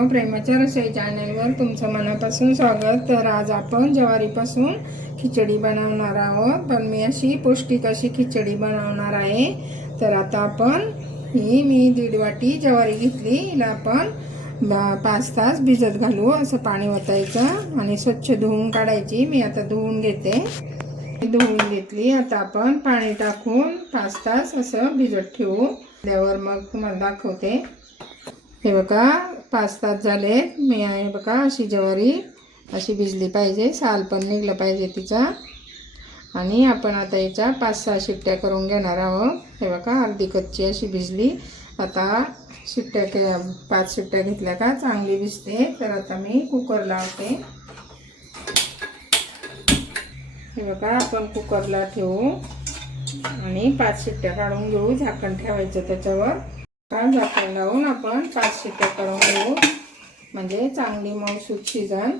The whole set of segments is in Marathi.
मैत्रिणींनो, प्रेमाच्या रसोई चॅनलवर तुमचं मनापासून स्वागत. तर आज आपण ज्वारीपासून खिचडी बनवणार आहोत, पण मी अशी पौष्टिक अशी खिचडी बनवणार आहे. तर आता आपण मी 1.5 वाटी ज्वारी घेतली, हिला आपण 5 तास भिजत घालू. असं पाणी ओतायचं आणि स्वच्छ धुवून काढायची. मी आता धुवून धुवून घेतली. आता आपण पाणी टाकून 5 तास असं भिजत ठेवू. त्यावर मग तुम्हाला दाखवते. हे बघा 5 तास झाले. मी आहे बघा अशी ज्वारी अशी भिजली पाहिजे, साल पण निघलं पाहिजे तिचा. आणि आपण आता याच्या 5-6 शिट्ट्या करून घेणार आहोत. हे बघा अर्धी कच्ची अशी भिजली. आता 5 शिट्ट्या घेतल्या का चांगली भिजते. तर आता मी कुकर लावते. हे बघा आपण कुकरला ठेवू आणि 5 शिट्ट्या काढून घेऊ. झाकण ठेवायचं त्याच्यावर. झाकण लावून आपण 5 शिट्ट्या करून घेऊ, म्हणजे चांगली मऊसूत शिजन.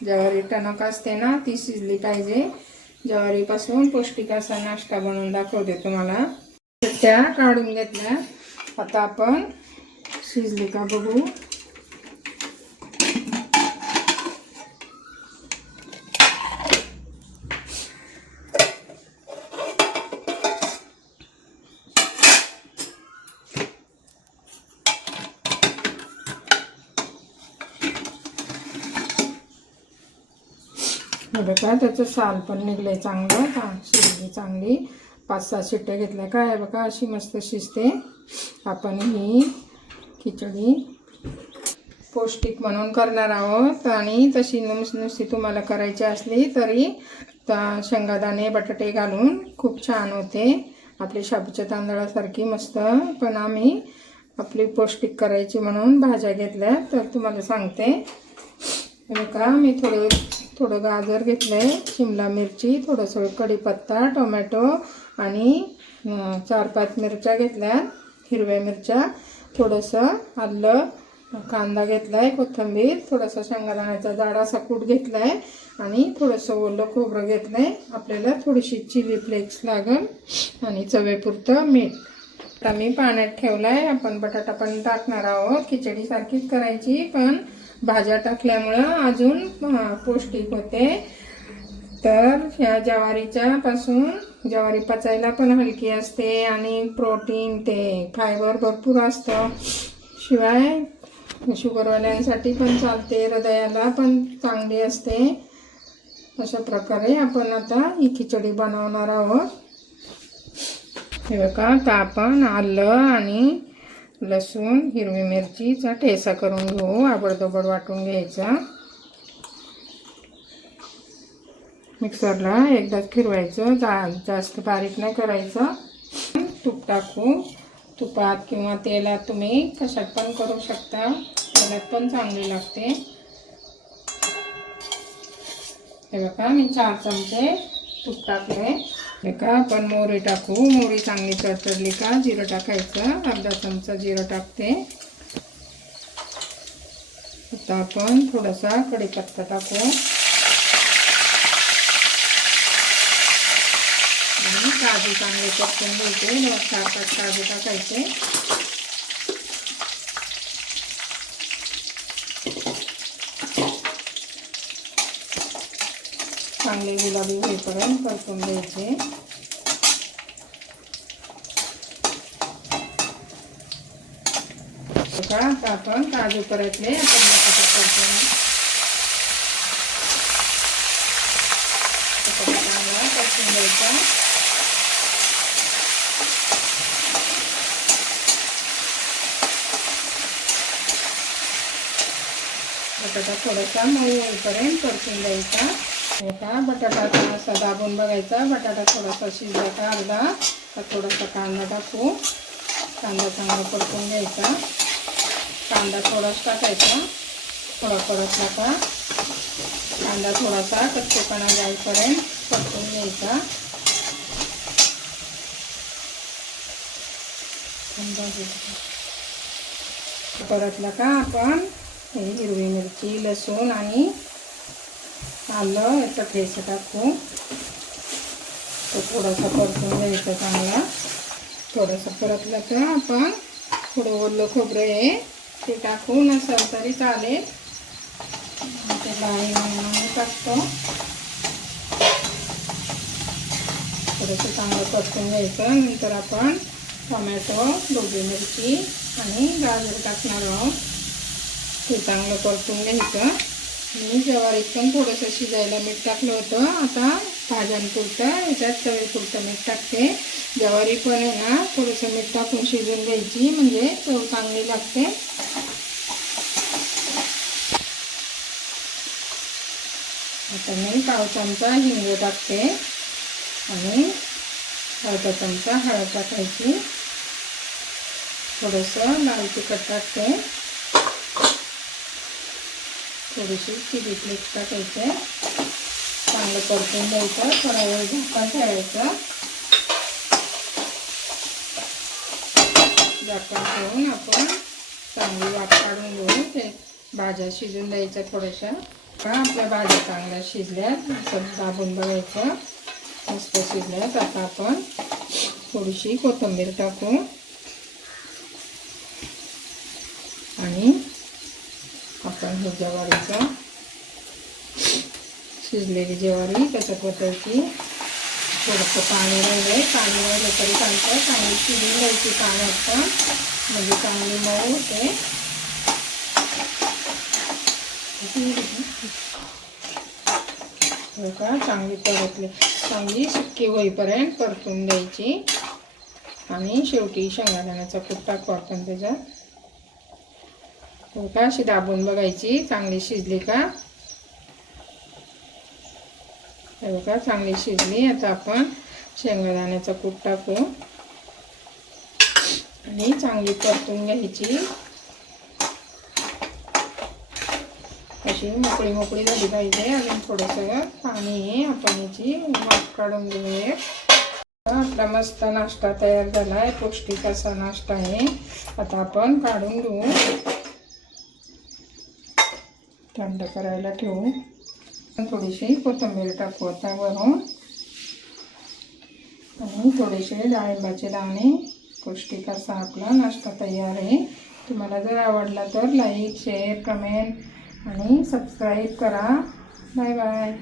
ज्वारी टणक असते ना ती शिजली पाहिजे. ज्वारीपासून पौष्टिक असा नाश्ता बनवून दाखवते तुम्हाला. शिट्ट्या काढून घेतल्या. आता आपण शिजली का बघू. बघा त्याचं साल पण निघलंय चांगलं. शिजली चांगली. 5-6 शिट्ट्या घेतल्या का आहे बघा अशी मस्त शिजते. आपण ही खिचडी पौष्टिक म्हणून करणार आहोत. आणि तशी नुसती तुम्हाला करायची असली तरी शेंगादाणे बटाटे घालून खूप छान होते. आपली शाबूच्या तांदळासारखी मस्त. पण आम्ही आपली पौष्टिक करायची म्हणून भाज्या घेतल्या. तर तुम्हाला सांगते. बघा मी थोडं गाजर घेतलंय, शिमला मिरची, थोडंसं कढीपत्ता, टोमॅटो आणि 4-5 मिरच्या घेतल्या, हिरव्या मिरच्या, थोडंसं आलं, कांदा घेतलाय, कोथिंबीर, थोडंसं शेंगदाण्याचा जाडासा कूट घेतलाय आणि थोडंसं ओलं खोबरं घेतलंय. आपल्याला थोडीशी चिली फ्लेक्स लागेल आणि चवीपुरतं मीठ. आता मी पाण्यात ठेवलाय. आपण बटाटा पण टाकणार आहोत. खिचडी सारखीच करायची, पण भाज्या टाकल्यामुळं अजून पौष्टिक होते. तर ह्या ज्वारी पचायला पण हलकी असते आणि प्रोटीन ते फायबर भरपूर असतं. शिवाय शुगरवाल्यांसाठी पण चालते, हृदयाला पण चांगली असते. अशा प्रकारे आपण आता ही खिचडी बनवणार आहोत. हे बघा आता आपण आलं आणि लसूण, हिरवी मिरचीचा ठेचा करून घेऊ. आबडधोबड वाटून घ्यायचा. मिक्सरला एकदाच फिरवायचं, जास्त बारीक नाही करायचं. तूप टाकू. तुपात किंवा तेलात तुम्ही कशात पण करू शकता. तेलात पण चांगली लागते. हे बघा मी 4 चमचे तूप टाकले. बघा आपण मोहरी टाकू. मोहरी चांगली तडतडली का जिरं टाकायचं. अर्धा चमचा जिरं टाकते. आता आपण थोडासा कढीपत्ता टाकू आणि काजू चांगले परतून घ्यायचे. 4-5 काजू टाकायचे. चांगले गुलाबी होईपर्यंत परतून घ्यायचे. बघा आता आपण काजू परतले. आपण परतून घ्यायचा. बटाटा थोडासा मऊ होईपर्यंत परतून द्यायचा. आता बटाटा थोडासा दाबून बघायचा. बटाटा थोडासा शिजला का अर्धा, थोडासा कांदा टाकू. कांदा चांगला परतून घ्यायचा. कांदा थोडासा टाकायचा. थोडा परतला का कांदा थोडासा कच्चेपणा जाईपर्यंत परतून घ्यायचा. परतला का आपण हिरवी मिरची, लसूण आणि आलं याचा ठेचा टाकू. तो थोडासा परतून घ्यायचा चांगला. थोडंसं परतलं का आपण थोडं ओलं खोबरं हे ते टाकून असेल तरी चालेल. ते डाळी म्हणून टाकतो. थोडंसं चांगलं परतून घ्यायचं. नंतर आपण टोमॅटो, ढोबळी मिरची आणि गाजर टाकणार आहोत. ते चांगलं परतून घ्यायचं. मी ज्वारीत पण थोडंसं शिजायला मीठ टाकलं होतं. आता भाज्यांपुरतं याच्यात चवीपुरतं मीठ टाकते. ज्वारी पण आहे ना थोडंसं मीठ टाकून शिजून द्यायची, म्हणजे चव चांगली लागते. आता मी पाव चमचा हिंग टाकते आणि अर्धा चमचा हळद टाकायची. थोडंसं लाल तिखट टाकते. थोडीशी चिली फ्लेक्स टाकायचे. चांगलं परतून द्यायचं. थोडा वेळ झाकण ठेवायचं. झाकण ठेवून आपण चांगली वाफ काढून घेऊ. ते भाज्या शिजून द्यायच्या थोड्याशा. आपल्या भाज्या चांगल्या शिजल्यात. असं दाबून बघायचं. मस्त शिजल्यात. आता आपण थोडीशी कोथिंबीर टाकू आणि आपण ही ज्वारीचं शिजलेली ज्वारी त्याच्यात ओतायची. थोडंसं पाणी राहिलं तरी चालतं. चांगली शिजून द्यायची पाण्यात पण, म्हणजे चांगली मऊ होते. हो का, चांगली परतली. चांगली सुक्की होईपर्यंत परतून द्यायची. आणि शेवटी शेंगदाण्याचा कूट टाकू आपण त्याच्यात. हो का, अशी दाबून बघायची चांगली शिजली का. हे बघा चांगली शिजली. आता आपण शेंगदाण्याचा कूट टाकू आणि चांगली परतून घ्यायची. अशी मोकळी मोकळी झाली पाहिजे. अजून थोडंसं पाणी आहे. आपण याची वाफ काढून घेऊया. आपला मस्त नाश्ता तयार झाला आहे. पौष्टिक असा नाश्ता आहे. आता आपण काढून घेऊ. थंड करायला ठेवू. थोडीशी कोथिंबीर टाकू आता वरून आणि थोडेसे डाळिंबाचे दाणे. पौष्टिक असा आपला नाश्ता तयार आहे. तुम्हाला जर आवडला तर लाईक, शेअर, कमेंट आणि सबस्क्राईब करा. Bye bye.